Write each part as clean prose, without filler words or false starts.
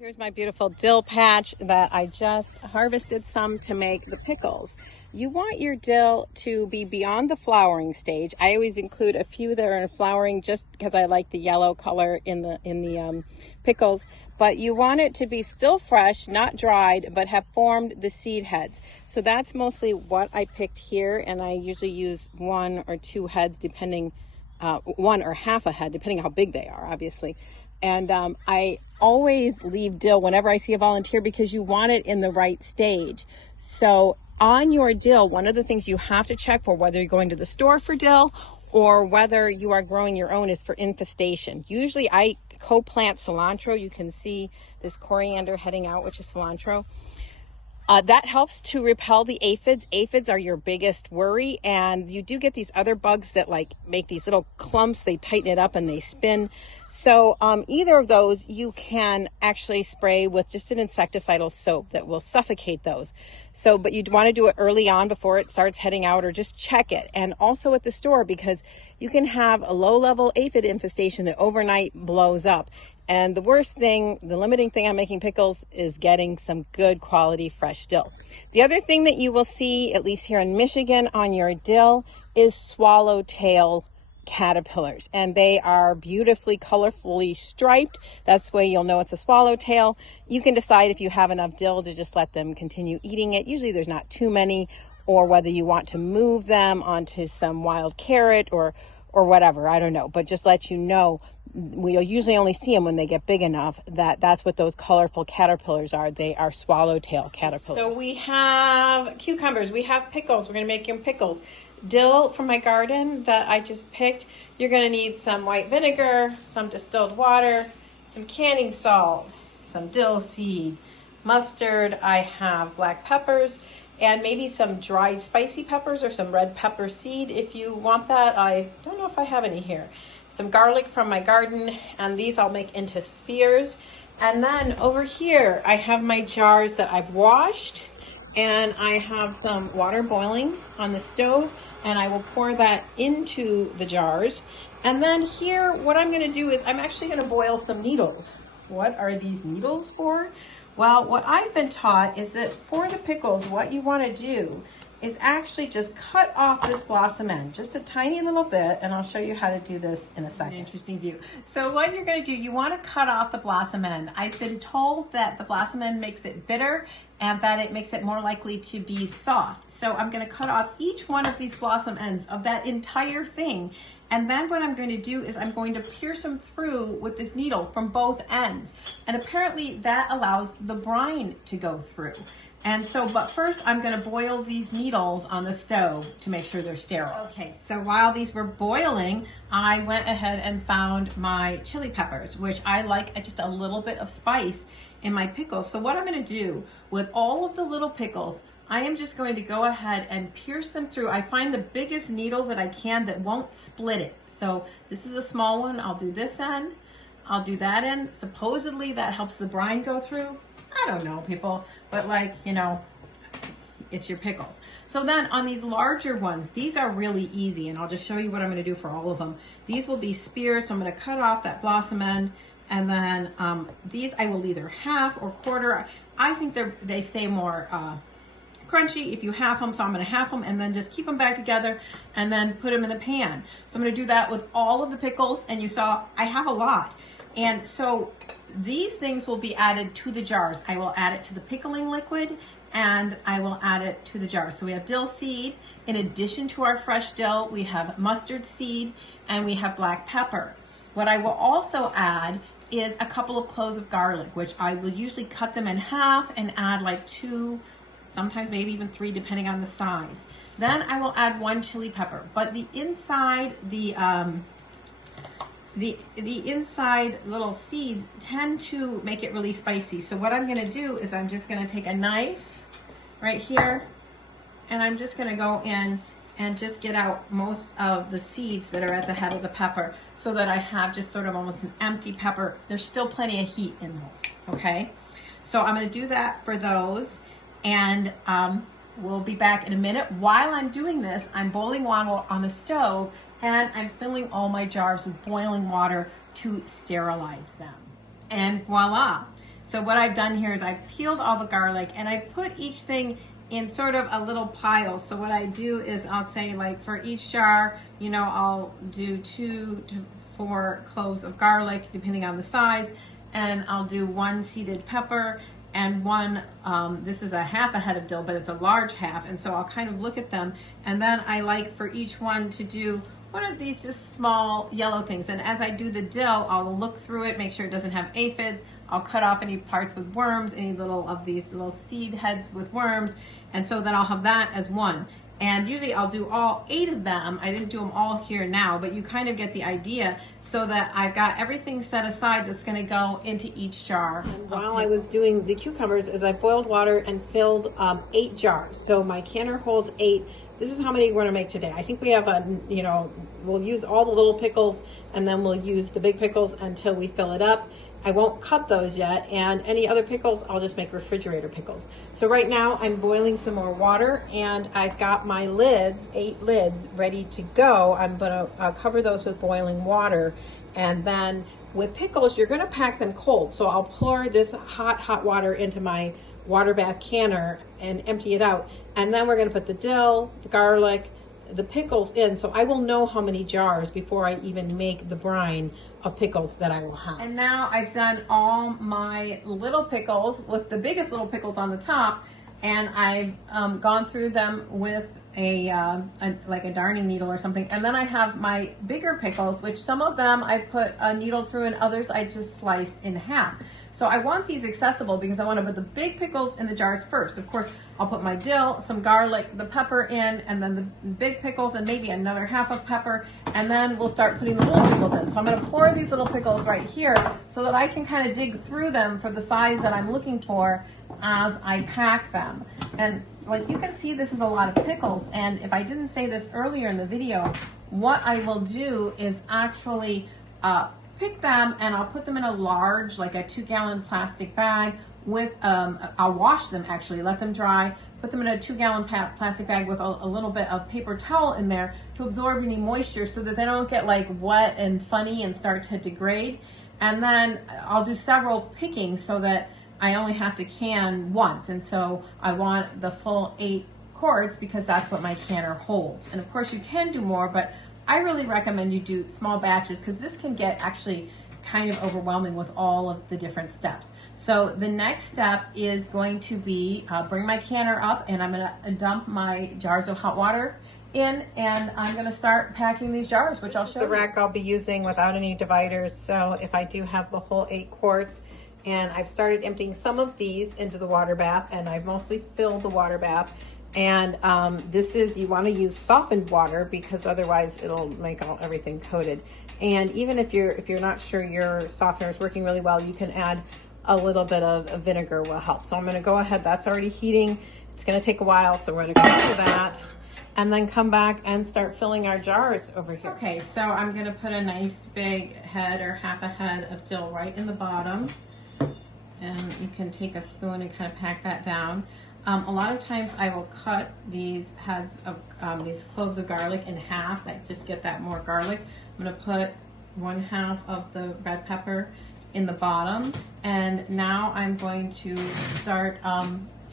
Here's my beautiful dill patch that I just harvested some to make the pickles. You want your dill to be beyond the flowering stage. I always include a few that are in flowering just because I like the yellow color in the pickles. But you want it to be still fresh, not dried, but have formed the seed heads. So that's mostly what I picked here, and I usually use 1 or 2 heads depending, 1 or half a head depending how big they are, obviously. And I always leave dill whenever I see a volunteer because you want it in the right stage. So on your dill, one of the things you have to check for, whether you're going to the store for dill or whether you are growing your own, is for infestation. Usually I co-plant cilantro. You can see this coriander heading out, which is cilantro. That helps to repel the aphids. Aphids are your biggest worry, and you do get these other bugs that like make these little clumps. They tighten it up and they spin. So either of those you can actually spray with just an insecticidal soap that will suffocate those. So, but you'd want to do it early on before it starts heading out, or just check it. And also at the store, because you can have a low-level aphid infestation that overnight blows up. And the worst thing, the limiting thing on making pickles, is getting some good quality fresh dill. The other thing that you will see, at least here in Michigan, on your dill is swallowtail caterpillars, and they are beautifully colorfully striped. That's the way you'll know it's a swallowtail. You can decide if you have enough dill to just let them continue eating it. Usually there's not too many, or whether you want to move them onto some wild carrot or whatever, I don't know, but just let you know, we'll usually only see them when they get big enough. That's what those colorful caterpillars are. They are swallowtail caterpillars. So we have cucumbers, we have pickles. We're going to make them pickles. Dill from my garden that I just picked. You're going to need some white vinegar, some distilled water, some canning salt, some dill seed, mustard. I have black peppers, and maybe some dried spicy peppers or some red pepper seed if you want that. I don't know if I have any here. Some garlic from my garden, and these I'll make into spheres. And then over here I have my jars that I've washed, and I have some water boiling on the stove, and I will pour that into the jars. And then here, what I'm going to do is I'm actually going to boil some needles. What are these needles for? Well, what I've been taught is that for the pickles, what you want to do is actually just cut off this blossom end, just a tiny little bit, and I'll show you how to do this in a second. Interesting view. So what you're going to do, you want to cut off the blossom end. I've been told that the blossom end makes it bitter and that it makes it more likely to be soft. So I'm going to cut off each one of these blossom ends of that entire thing. And then what I'm going to do is I'm going to pierce them through with this needle from both ends. And apparently that allows the brine to go through. And so, but first I'm going to boil these needles on the stove to make sure they're sterile. Okay, so while these were boiling, I went ahead and found my chili peppers, which I like just a little bit of spice in my pickles. So what I'm going to do with all of the little pickles, I am just going to go ahead and pierce them through. I find the biggest needle that I can that won't split it. So this is a small one. I'll do this end. I'll do that end. Supposedly that helps the brine go through. I don't know, people, but like, you know, it's your pickles. So then on these larger ones, these are really easy, and I'll just show you what I'm going to do for all of them. These will be spears, so I'm going to cut off that blossom end, and then these I will either half or quarter. I think they stay more crunchy if you half them, so I'm going to half them and then just keep them back together and then put them in the pan. So I'm going to do that with all of the pickles, and you saw I have a lot. And so these things will be added to the jars. I will add it to the pickling liquid, and I will add it to the jar. So we have dill seed. In addition to our fresh dill, we have mustard seed, and we have black pepper. What I will also add is a couple of cloves of garlic, which I will usually cut them in half and add like 2, sometimes maybe even 3, depending on the size. Then I will add 1 chili pepper, but the inside, the inside little seeds tend to make it really spicy. So what I'm going to do is I'm just going to take a knife right here, and I'm just going to go in and just get out most of the seeds that are at the head of the pepper, so that I have just sort of almost an empty pepper. There's still plenty of heat in those, okay? So I'm going to do that for those, and we'll be back in a minute. While I'm doing this, I'm boiling water on the stove, and I'm filling all my jars with boiling water to sterilize them. And voila. So what I've done here is I've peeled all the garlic and I put each thing in sort of a little pile. So what I do is I'll say, like, for each jar, you know, I'll do 2 to 4 cloves of garlic depending on the size, and I'll do 1 seeded pepper and 1, this is a half a head of dill, but it's a large half, and so I'll kind of look at them, and then I like for each one to do one of these just small yellow things. And as I do the dill, I'll look through it, make sure it doesn't have aphids. I'll cut off any parts with worms, any little of these little seed heads with worms, and so then I'll have that as one. And usually I'll do all 8 of them. I didn't do them all here now, but you kind of get the idea, so that I've got everything set aside that's gonna go into each jar. And while I was doing the cucumbers, is I boiled water and filled 8 jars. So my canner holds 8. This is how many we're gonna make today. I think we have you know, we'll use all the little pickles and then we'll use the big pickles until we fill it up. I won't cut those yet, and any other pickles, I'll just make refrigerator pickles. So right now I'm boiling some more water, and I've got my lids, 8 lids, ready to go. I'm gonna cover those with boiling water, and then with pickles, you're gonna pack them cold. So I'll pour this hot water into my water bath canner and empty it out. And then we're gonna put the dill, the garlic, the pickles in, so I will know how many jars before I even make the brine of pickles that I will have. And now I've done all my little pickles with the biggest little pickles on the top, and I've gone through them with like a darning needle or something. And then I have my bigger pickles, which some of them I put a needle through and others I just sliced in half. So I want these accessible because I want to put the big pickles in the jars first. Of course, I'll put my dill, some garlic, the pepper in, and then the big pickles and maybe another half of pepper, and then we'll start putting the little pickles in. So I'm going to pour these little pickles right here so that I can kind of dig through them for the size that I'm looking for as I pack them. And like you can see, this is a lot of pickles, and if I didn't say this earlier in the video, what I will do is actually pick them and I'll put them in a large, like a 2-gallon plastic bag with, I'll wash them actually, let them dry, put them in a 2-gallon plastic bag with a little bit of paper towel in there to absorb any moisture so that they don't get like wet and funny and start to degrade. And then I'll do several pickings so that I only have to can once. And so I want the full 8 quarts because that's what my canner holds. And of course you can do more, but I really recommend you do small batches because this can get actually kind of overwhelming with all of the different steps. So the next step is going to be bring my canner up, and I'm going to dump my jars of hot water in, and I'm going to start packing these jars, which I'll show you. The rack I'll be using without any dividers, so if I do have the whole 8 quarts, and I've started emptying some of these into the water bath, and I've mostly filled the water bath. And this is, you want to use softened water because otherwise it'll make everything coated. And even if you're not sure your softener is working really well, you can add a little bit of vinegar will help. So I'm going to go ahead, that's already heating. It's going to take a while, so we're going to go through that and then come back and start filling our jars over here. Okay, so I'm going to put a nice big head or half a head of dill right in the bottom. And you can take a spoon and kind of pack that down. A lot of times I will cut these heads of these cloves of garlic in half. I just get that more garlic. I'm going to put 1/2 of the red pepper in the bottom, and now I'm going to start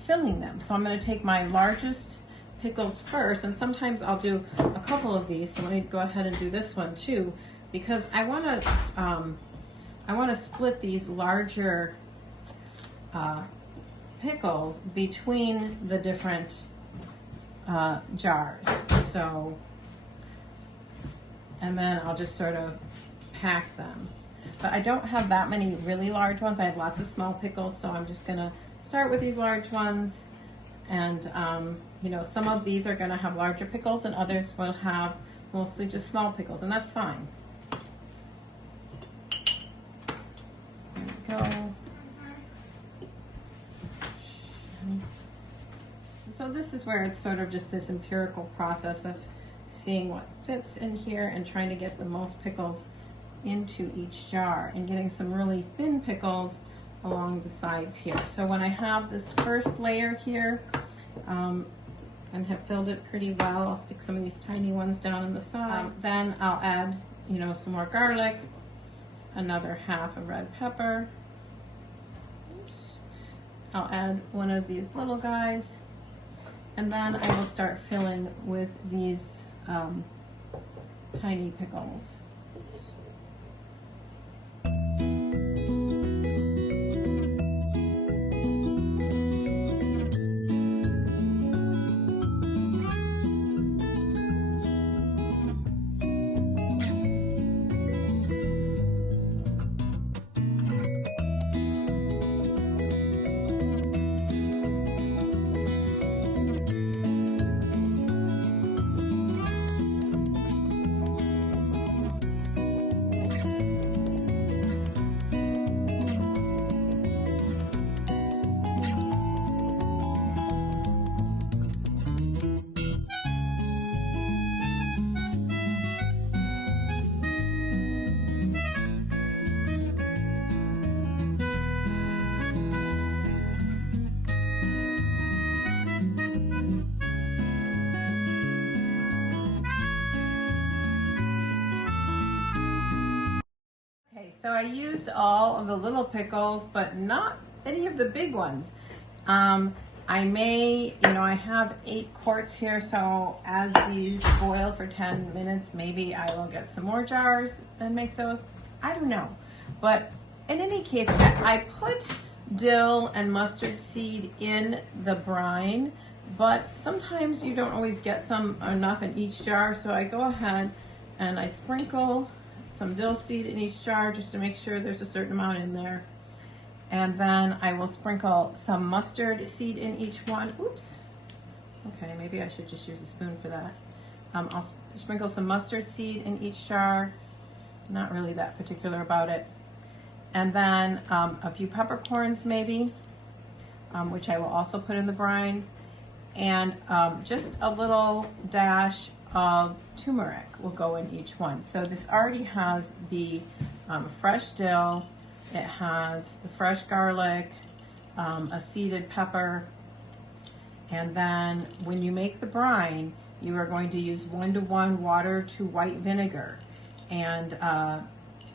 filling them. So I'm going to take my largest pickles first, and sometimes I'll do a couple of these. So let me go ahead and do this one too, because I want to split these larger pickles between the different jars. So, and then I'll just sort of pack them. But I don't have that many really large ones. I have lots of small pickles, so I'm just gonna start with these large ones. And you know, some of these are gonna have larger pickles and others will have mostly just small pickles, and that's fine. There we go. So this is where it's sort of just this empirical process of seeing what fits in here and trying to get the most pickles into each jar and getting some really thin pickles along the sides here. So when I have this first layer here and have filled it pretty well, I'll stick some of these tiny ones down on the side. Then I'll add, you know, some more garlic, another half of red pepper. Oops. I'll add one of these little guys, and then I will start filling with these tiny pickles. So I used all of the little pickles, but not any of the big ones. I may, I have 8 quarts here, so as these boil for 10 minutes, maybe I will get some more jars and make those. I don't know. But in any case, I put dill and mustard seed in the brine, but sometimes you don't always get enough in each jar, so I go ahead and I sprinkle some dill seed in each jar just to make sure there's a certain amount in there. And then I will sprinkle some mustard seed in each one. Oops. Okay, maybe I should just use a spoon for that. I'll sprinkle some mustard seed in each jar. Not really that particular about it. And then a few peppercorns maybe, which I will also put in the brine. And just a little dash of turmeric will go in each one. So this already has the fresh dill, it has the fresh garlic, a seeded pepper, and then when you make the brine, you are going to use 1:1 water to white vinegar, and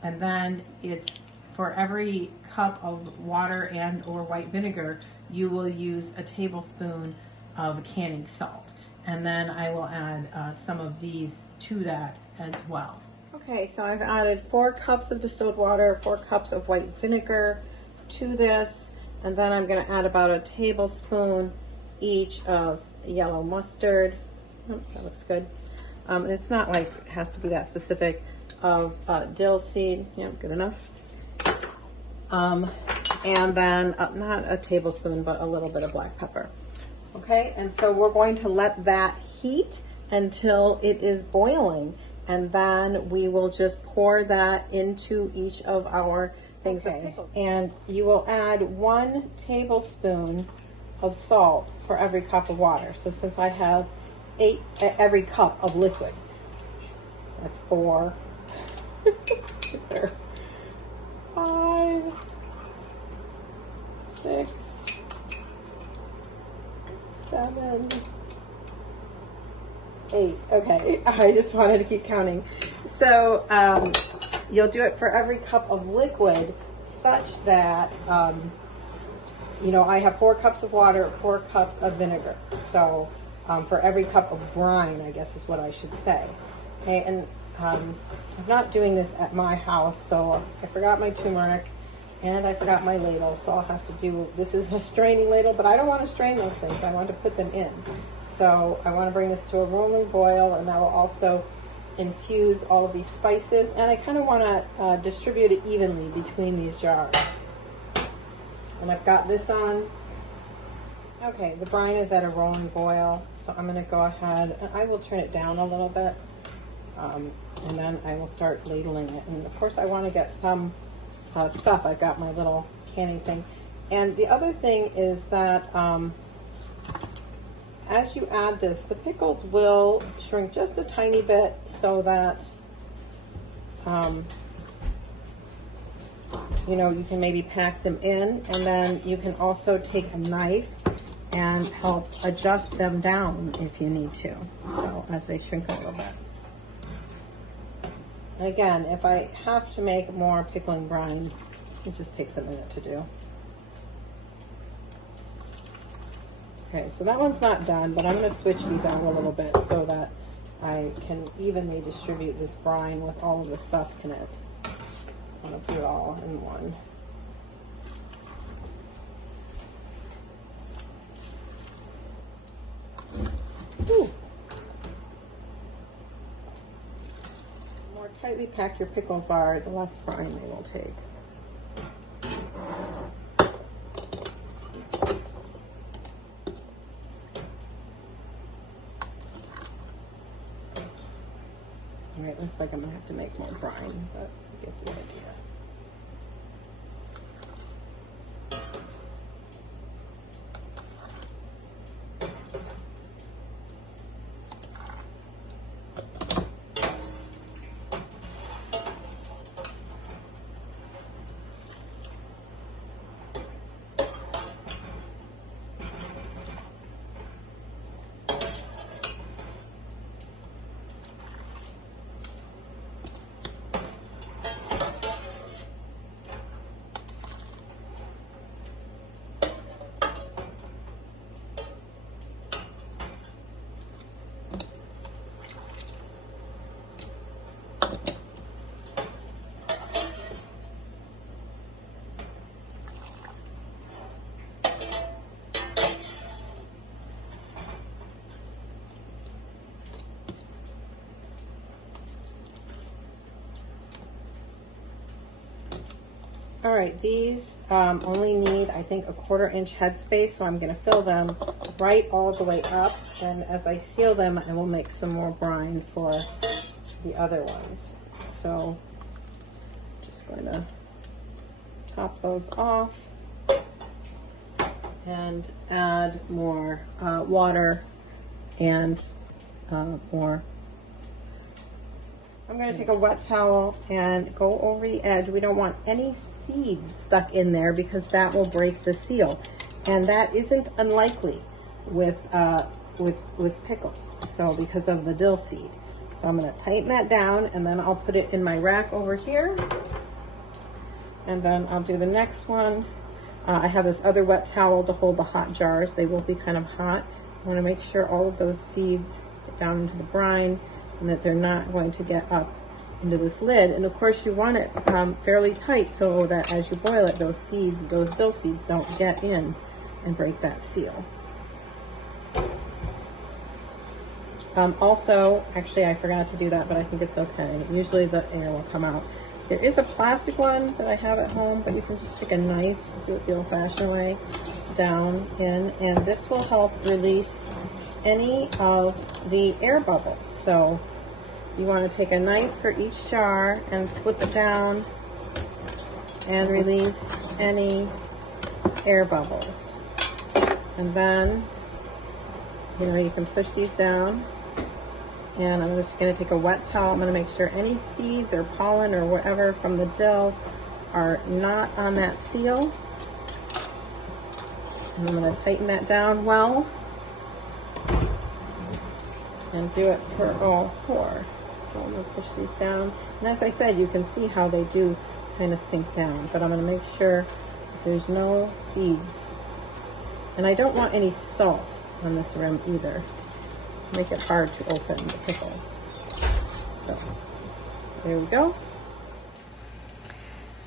then it's for every cup of water and or white vinegar, you will use a tablespoon of canning salt. And then I will add some of these to that as well. Okay, so I've added 4 cups of distilled water, 4 cups of white vinegar to this, and then I'm going to add about a tablespoon each of yellow mustard. Oh, that looks good. And it's not like it has to be that specific, of dill seed. Yeah, good enough. And then not a tablespoon, but a little bit of black pepper. Okay, and so we're going to let that heat until it is boiling, and then we will just pour that into each of our things. Okay. And you will add 1 tablespoon of salt for every cup of water. So since I have 8 every cup of liquid, that's 4, 5, 6, 7, 8. Okay, I just wanted to keep counting. So you'll do it for every cup of liquid, such that I have 4 cups of water, 4 cups of vinegar. So for every cup of brine, I guess is what I should say. Okay, and I'm not doing this at my house, so I forgot my turmeric. And I forgot my ladle, so I'll have to do, this is a straining ladle, but I don't want to strain those things. I want to put them in. So I want to bring this to a rolling boil, and that will also infuse all of these spices. And I kind of want to distribute it evenly between these jars. And I've got this on. Okay, the brine is at a rolling boil, so I'm going to go ahead, and I will turn it down a little bit. And then I will start ladling it. And of course I want to get some stuff. I've got my little canning thing. And the other thing is that as you add this, the pickles will shrink just a tiny bit so that you can maybe pack them in, and then you can also take a knife and help adjust them down if you need to, so as they shrink a little bit. And again, if I have to make more pickling brine, it just takes a minute to do. Okay, so that one's not done, but I'm going to switch these out a little bit so that I can evenly distribute this brine with all of the stuff in it. I'm going to put it all in one. Ooh. The more tightly packed your pickles are, the less brine they will take. All right, looks like I'm gonna have to make more brine, but you get the idea. All right, these only need, I think, a 1/4 inch headspace, so I'm going to fill them right all the way up. And as I seal them, I will make some more brine for the other ones. So just going to top those off and add more water and more. I'm going to take a wet towel and go over the edge. We don't want any seeds stuck in there because that will break the seal, and that isn't unlikely with pickles. So because of the dill seed, so I'm going to tighten that down, and then I'll put it in my rack over here, and then I'll do the next one. I have this other wet towel to hold the hot jars. They will be kind of hot. I want to make sure all of those seeds get down into the brine and that they're not going to get up into this lid. And of course you want it fairly tight so that as you boil it, those seeds, those dill seeds, don't get in and break that seal. Also, actually I forgot to do that, but I think it's okay. Usually the air will come out. There is a plastic one that I have at home, but you can just stick a knife, do it the old-fashioned way, down in, and this will help release any of the air bubbles. So you want to take a knife for each jar and slip it down and release any air bubbles. And then, you can push these down. And I'm just going to take a wet towel. I'm going to make sure any seeds or pollen or whatever from the dill are not on that seal. And I'm going to tighten that down well and do it for all 4. So I'm going to push these down. And as I said, you can see how they do kind of sink down. But I'm going to make sure there's no seeds. And I don't want any salt on this rim either. Make it hard to open the pickles. So there we go.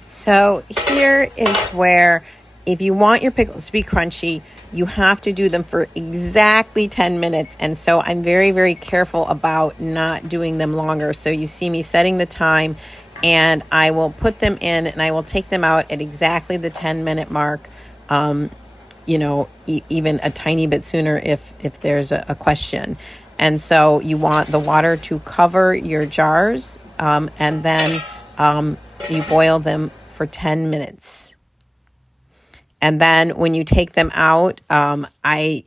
So here is where, if you want your pickles to be crunchy, you have to do them for exactly 10 minutes. And so I'm very, very careful about not doing them longer. So you see me setting the time, and I will put them in and I will take them out at exactly the 10-minute mark. You know, even a tiny bit sooner if there's a question. And so you want the water to cover your jars, and then you boil them for 10 minutes. And then when you take them out, I,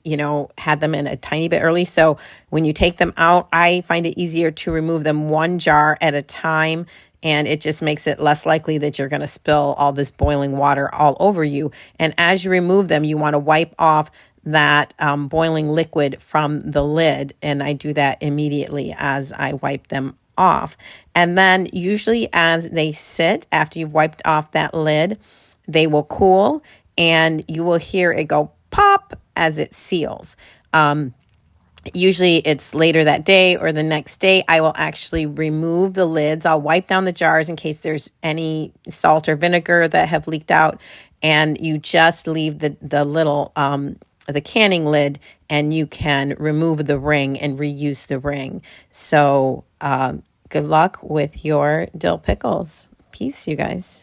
had them in a tiny bit early. So when you take them out, I find it easier to remove them 1 jar at a time. And it just makes it less likely that you're going to spill all this boiling water all over you. And as you remove them, you want to wipe off that boiling liquid from the lid. And I do that immediately as I wipe them off. And then usually as they sit, after you've wiped off that lid, they will cool and you will hear it go pop as it seals. Usually it's later that day or the next day. I will actually remove the lids. I'll wipe down the jars in case there's any salt or vinegar that have leaked out. And you just leave the little, the canning lid, and you can remove the ring and reuse the ring. So good luck with your dill pickles. Peace, you guys.